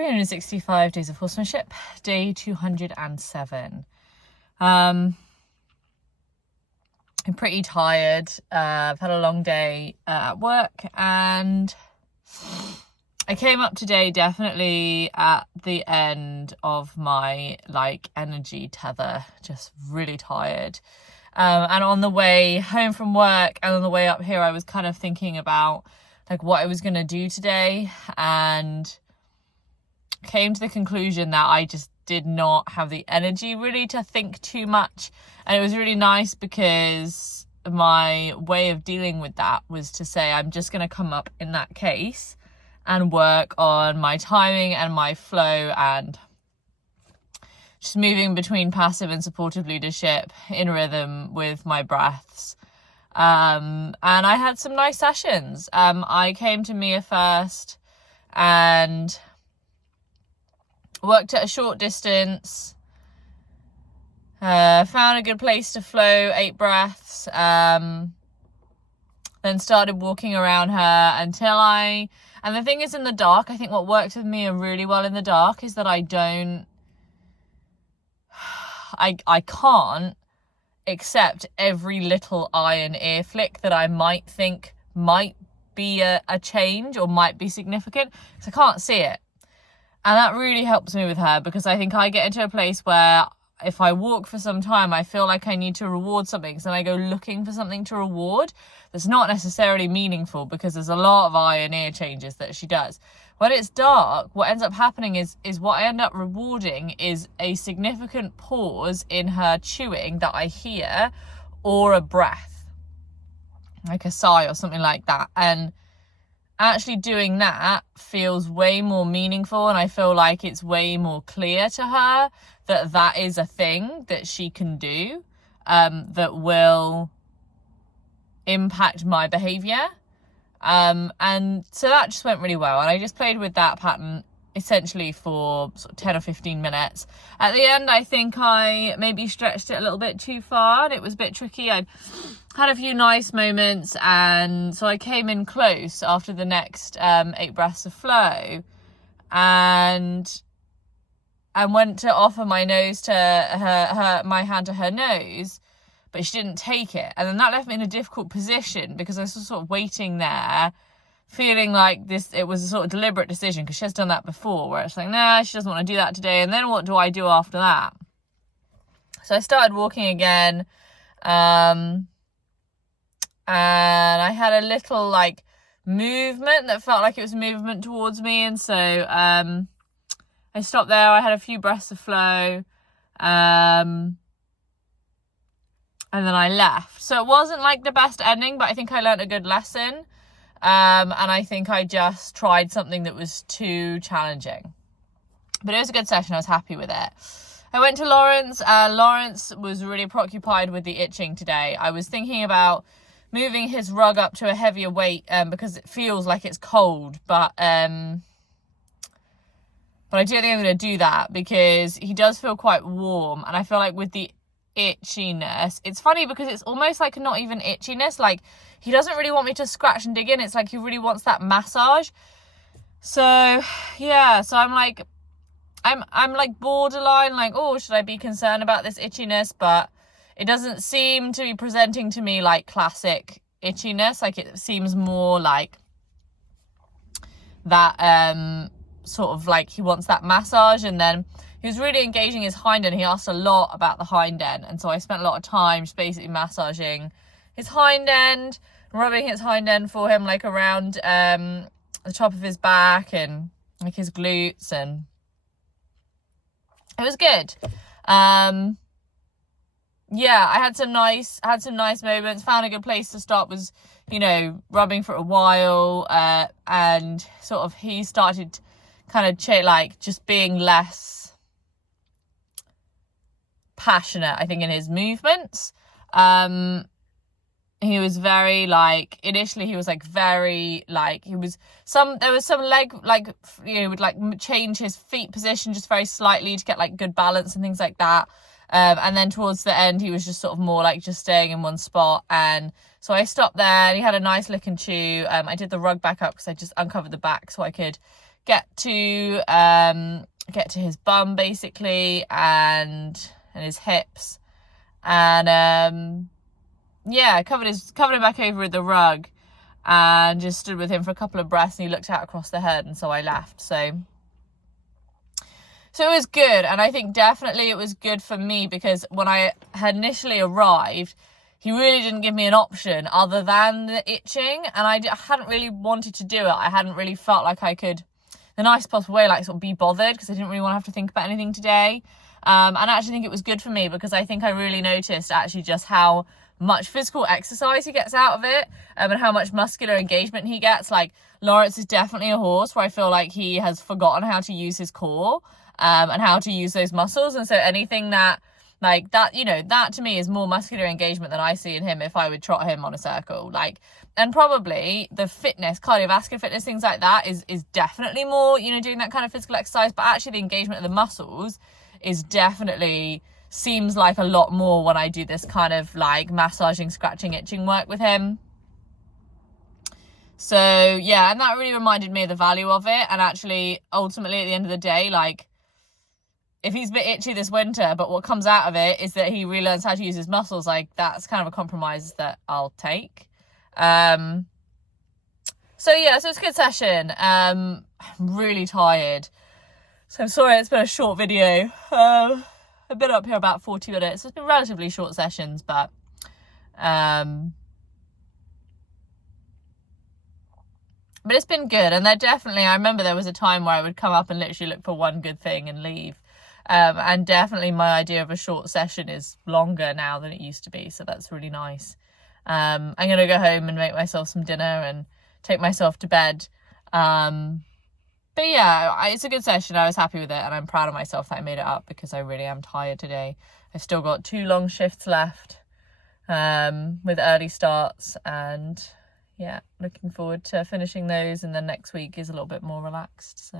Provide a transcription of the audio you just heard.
365 Days of Horsemanship, day 207. I'm pretty tired. I've had a long day at work, and I came up today definitely at the end of my energy tether, just really tired. And on the way home from work and on the way up here, I was kind of thinking about what I was going to do today, and came to the conclusion that I just did not have the energy really to think too much. And it was really nice because my way of dealing with that was to say, I'm just going to come up in that case and work on my timing and my flow and just moving between passive and supportive leadership in rhythm with my breaths. And I had some nice sessions. I came to Mija first and worked at a short distance, found a good place to flow, 8 breaths, then started walking around her until and the thing is, in the dark, I think what works with me really well in the dark is that I can't accept every little eye and ear flick that I might think might be a change or might be significant, because I can't see it. And that really helps me with her, because I think I get into a place where if I walk for some time, I feel like I need to reward something. So then I go looking for something to reward that's not necessarily meaningful, because there's a lot of eye and ear changes that she does. When it's dark, what ends up happening is what I end up rewarding is a significant pause in her chewing that I hear, or a breath, like a sigh or something like that. And actually doing that feels way more meaningful, and I feel like it's way more clear to her that that is a thing that she can do, that will impact my behavior. And so that just went really well, and I just played with that pattern essentially for sort of 10 or 15 minutes. At the end, I think I maybe stretched it a little bit too far, and it was a bit tricky. I had a few nice moments, and so I came in close after the next 8 breaths of flow, and went to offer my nose to my hand to her nose, but she didn't take it. And then that left me in a difficult position, because I was sort of waiting there, feeling like it was a sort of deliberate decision, because she has done that before, where it's like, nah, she doesn't want to do that today. And then what do I do after that? So I started walking again, and I had a little movement that felt like it was a movement towards me. And so I stopped there. I had a few breaths of flow, and then I left. So it wasn't the best ending, but I think I learned a good lesson. And I think I just tried something that was too challenging. But it was a good session. I was happy with it. I went to Lawrence. Lawrence was really preoccupied with the itching today. I was thinking about moving his rug up to a heavier weight, because it feels like it's cold. But I don't think I'm going to do that, because he does feel quite warm. And I feel like with the itchiness, it's funny because it's almost like not even itchiness. He doesn't really want me to scratch and dig in. It's like he really wants that massage. So yeah, so I'm borderline, oh, should I be concerned about this itchiness? But it doesn't seem to be presenting to me like classic itchiness. It seems more like that sort of he wants that massage. And then he was really engaging his hind end. He asked a lot about the hind end, and so I spent a lot of time just basically massaging his hind end, rubbing his hind end for him, around the top of his back and his glutes, and it was good. Yeah, I had some nice moments. Found a good place to stop. Was rubbing for a while, and sort of he started kind of just being less passionate, I think, in his movements. He was very initially he was very there was some leg would change his feet position just very slightly to get good balance and things like that. And then towards the end, he was just sort of more just staying in one spot. And so I stopped there, and he had a nice lick and chew. I did the rug back up because I just uncovered the back so I could get to his bum basically, and his hips, and yeah, covered him back over with the rug, and just stood with him for a couple of breaths, and he looked out across the herd, and so I left. So it was good, and I think definitely it was good for me, because when I had initially arrived, he really didn't give me an option other than the itching, and I hadn't really wanted to do it. I hadn't really felt like I could, the nicest possible way, like sort of be bothered, because I didn't really want to have to think about anything today. And I actually think it was good for me, because I think I really noticed actually just how much physical exercise he gets out of it, and how much muscular engagement he gets. Like, Lawrence is definitely a horse where I feel like he has forgotten how to use his core, and how to use those muscles. And so anything that, like that, you know, that to me is more muscular engagement than I see in him if I would trot him on a circle. Like, and probably the fitness, cardiovascular fitness, things like that is definitely more, you know, doing that kind of physical exercise. But actually the engagement of the muscles is definitely, seems like a lot more when I do this kind of like massaging, scratching, itching work with him. So yeah, and that really reminded me of the value of it. And actually, ultimately, at the end of the day, like, if he's a bit itchy this winter, but what comes out of it is that he relearns how to use his muscles, like, that's kind of a compromise that I'll take. So yeah, so it's a good session. I'm really tired, so I'm sorry it's been a short video. I've been up here about 40 minutes. It's been relatively short sessions, but it's been good. And I remember there was a time where I would come up and literally look for one good thing and leave. And definitely my idea of a short session is longer now than it used to be. So that's really nice. I'm going to go home and make myself some dinner and take myself to bed. But yeah, it's a good session. I was happy with it, and I'm proud of myself that I made it up, because I really am tired today. I've still got 2 long shifts left, with early starts, and yeah, looking forward to finishing those. And then next week is a little bit more relaxed. So